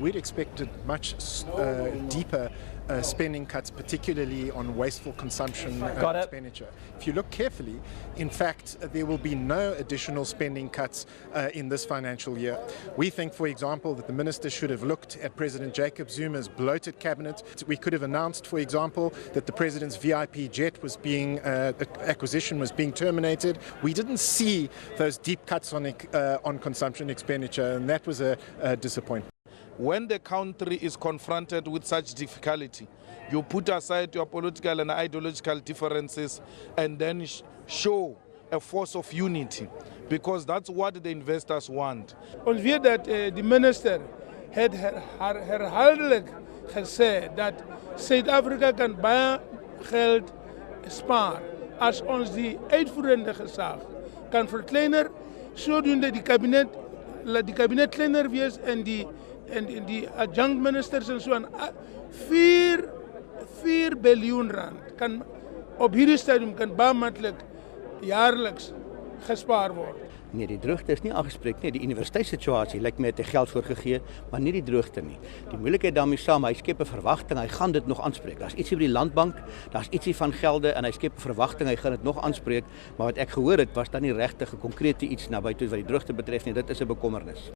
we'd expected much deeper spending cuts, particularly on wasteful consumption expenditure. If you look carefully, in fact, there will be no additional spending cuts in this financial year. We think, for example, that the minister should have looked at President Jacob Zuma's bloated cabinet. We could have announced, for example, that the president's VIP jet was being acquisition was being terminated. We didn't see those deep cuts on consumption expenditure, and that was a disappointment. When the country is confronted with such difficulty, you put aside your political and ideological differences and then show a force of unity, because that's what the investors want. Ons weet dat die minister het herhaaldelijk gesê dat Suid-Afrika kan baie geld spaar as ons die uitvoerende gesag kan verkleiner, sodoende die kabinet kleiner wees en die adjunct ministers en so aan 4 biljoen rand kan op hierdie stadium kan baie maklik jaarliks gespaar word. Nee, die droogte is nie aangespreek nie. Die universiteitssituasie lyk my het geld voorgegee, maar nie die droogte nie. Die moeilikheid daarmee saam, hy skep 'n verwagting, hy gaan dit nog aanspreek. Daar's ietsie by die landbank, daar's ietsie van gelde en hy skep 'n verwagting, hy gaan dit nog aanspreek, maar wat ek gehoor het was dan nie regtig 'n konkrete iets naby toe wat die droogte betref nie. Dit is 'n bekommernis.